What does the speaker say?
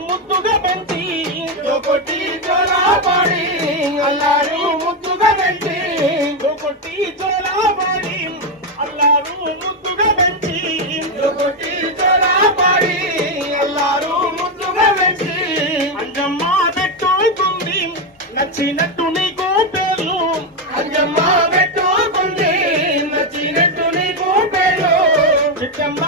ముద్దుగా పెంచి కొట్టి జోలాపాడి అల్లారు ముద్దుగా పెంచి కొట్టి జోలాపాడి అల్లారు ముద్దుగా పెంచి కొట్టి జోలాపాడి అల్లారు ముద్దుగా పెంచి అంజమ్మ పెట్టుకుంది నచ్చినట్టు నీకు పేర్లు అంజమ్మ పెట్టుకుంది నచ్చినట్టు నీకు పేర్లు చిట్టమ్మ